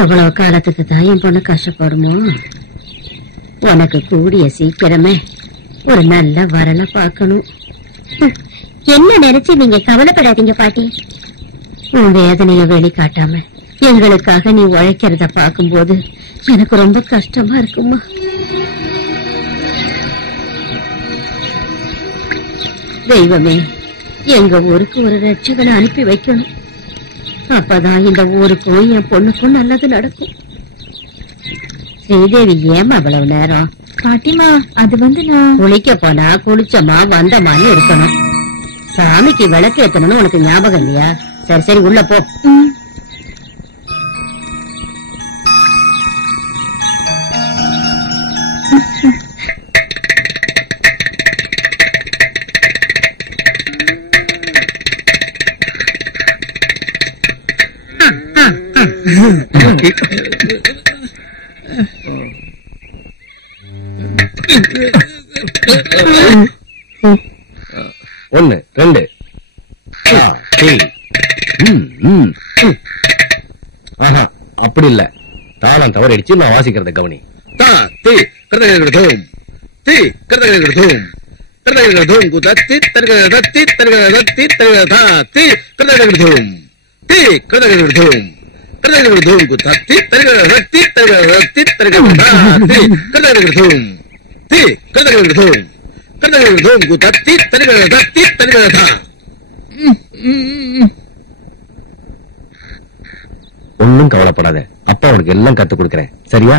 எவ்வளவு காலத்துக்கு தான் என் பொண்ணு கஷ்டப்படுமோ? உனக்கு கூடிய சீக்கிரமே ஒரு நல்ல வரல பார்க்கணும். என்ன நினைச்சு நீங்க கவலைப்படாதீங்க பாட்டி. உன் வேதனைய வெளிக்காட்டாம எங்களுக்காக நீ உழைக்கிறத பார்க்கும்போது எனக்கு ரொம்ப கஷ்டமா இருக்குமா? தெய்வமே, எங்க ஊருக்கு ஒரு ரட்சகனை அனுப்பி வைக்கணும். அப்பதான் இந்த ஊருக்கும் என் பொண்ணுக்கும் நல்லது நடக்கும். ஸ்ரீதேவி, ஏமா அவ்வளவு நேரம்? பாட்டிமா, அது நான் குளிக்க போனா குளிச்சமா வந்தமான்னு இருக்கணும். சாமிக்கு விளக்கு ஏத்தணும்னு உனக்கு ஞாபகம் இல்லையா? சரி சரி, உள்ள போ. ஒன்னு ரெண்டு. ஆஹா, அப்படி இல்ல. தாளம் தவறடிச்சு நான் வாசிக்கிறத கவனி. ஒன்னும் கவலைப்படாத, அப்பா அவனுக்கு எல்லாம் கத்து கொடுக்கிறேன். சரியா?